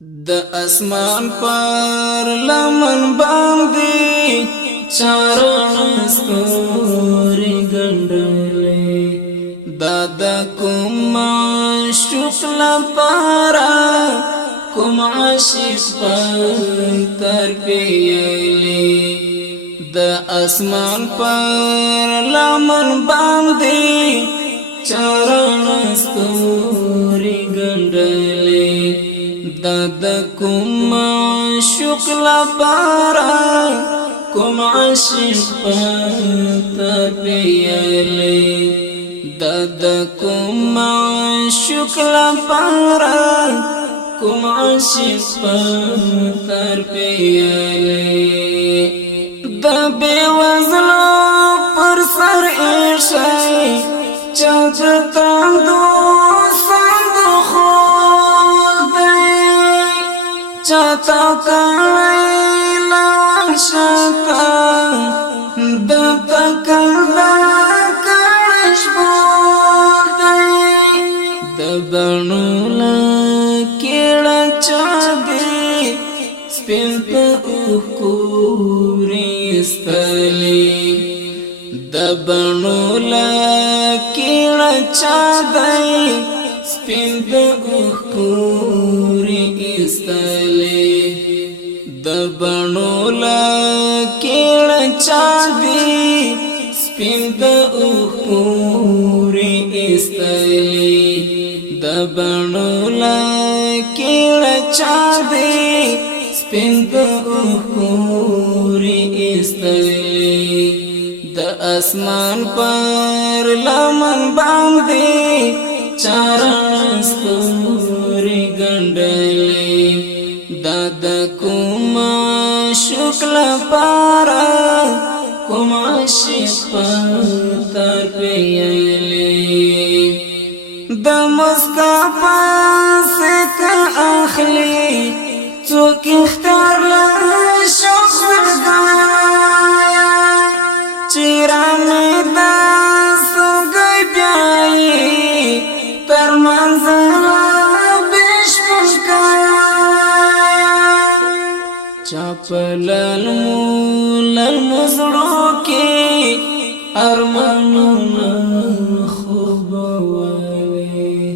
د اسمان پر لمن باندې چاران ستوري ګنډلې دا د کوم عاشق لپاره کوم عاشق تر پیلې د اسمان پر لمن باندې چاران ستوري ګنډلې د کوم عاشق لپاره کوم عاشق تر پیلې د کوم عاشق لپاره کوم عاشق تر پیلې د بېوزلو پر سر ایښی چاته چاته کړی لاشتا د تکلا کړش بوتای د بڼو لکړه چا دې سپین په کورې استلی د بڼو لکړه چا دې سپین په کورې استلی د بڼو لکړه چا دې سپین د پورې استلی د بڼو لکړه چا دې سپین د پورې استلی د اسمان پر لمن باندې چاران ستوري ګنډلې د کوم عاشق لپاره کوم عاشق تر پیلې د مسکا پاسه که اخلي څوک اختار له شوق ورګایا چیرې د سوګي بیاي تر منځ چاپلل مولل مزړو کې ارمانونه خوب وای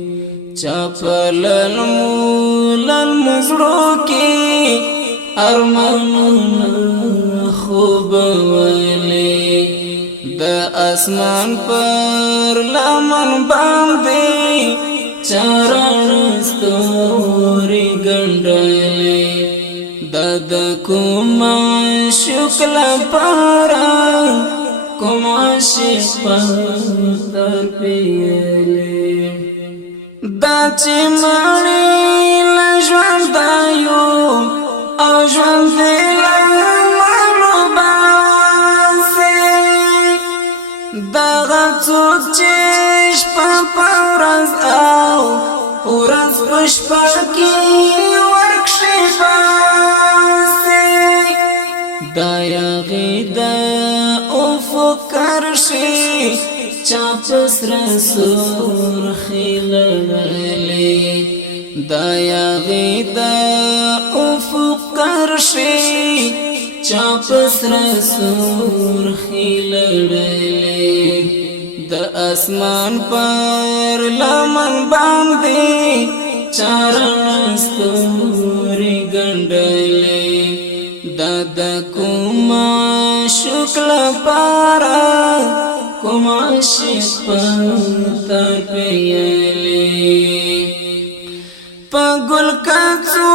چاپلل مولل مزړو کې ارمانونه خوب وای د اسمان پر لمن باندې چاران ستوري ګنډلې د کوم عاشق لپاره کوم عاشق تر پیلې دا چې مړی له ژونده یو او ژوند دې له مړو باسي دغه څوک چې شپه په ورځ او ورځ په شپه کې ورکشي دا یاغی دا افق کرشی چاپ سر سرخی لڑلی دا یاغی دا افق کرشی چاپ سر سرخی لڑلی دا اسمان پر لمن باندې چاران ستوري ګنډلې د کوم عاشق لپاره کوم عاشق تر پیلې په ګل کڅو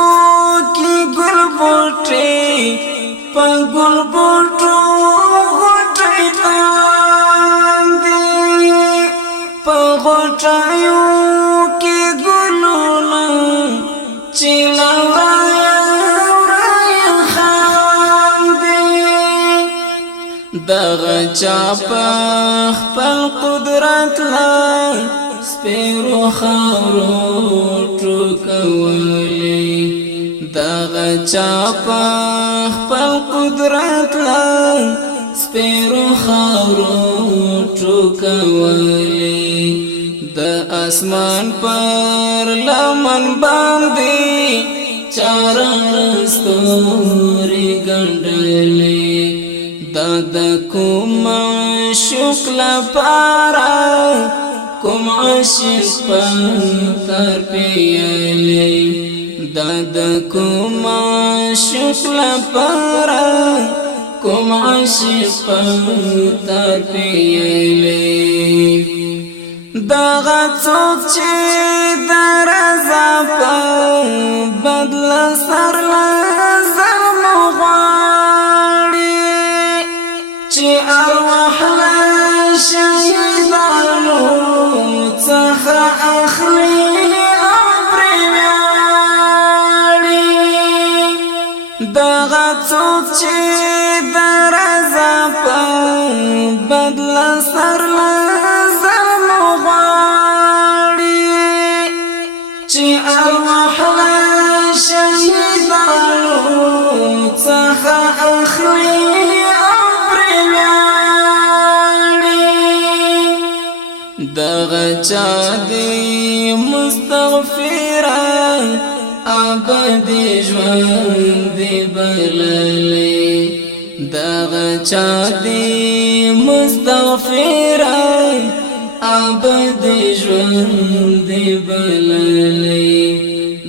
کې ګل بوټي په ګل بوټو غوټي تاندې په غوټایو کې ګلونه چیلاوه دغه چا په خپل قدرت لا سپیرو خاورو ټوکولې دغه چا په خپل قدرت لا سپیرو خاورو ټوکولې د اسمان پر لمن باندې چاران ستوري ګنډلې دا د کوم شکل پارا کوم عاشق پتر پیلې دا د کوم شکل پارا کوم عاشق پتر پیلې دغه څوک چې درزا په بدل سر لزر مغواړي چې ارواح له شهیدانو څخه اخلي او پرې ویاړي دغه څوک چې درزا په بدل سر ارواح له شهیدانو څخه اخلي او پرې ویاړي دغه چا دی مستغفره ابدي ژوند بللې دغه چا دی مستغفره ابدي ژوند بللې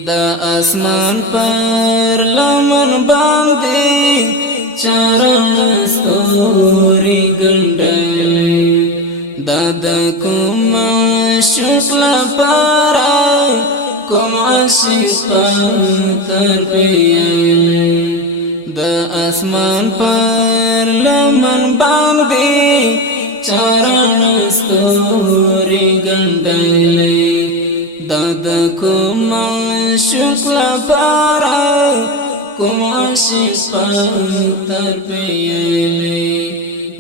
دا اسمان پر لمن باندې چاران ستوري ګنډلې دا د کوم شکل پارا کوم عاشق تر پیلې دا اسمان پر لمن باندې چاران ستوري ګنډلې دا د کوم شکل پارا کوم عاشق تر پیلې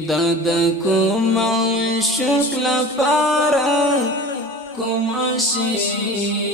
دا د کوم شکل پارا کوم عاشق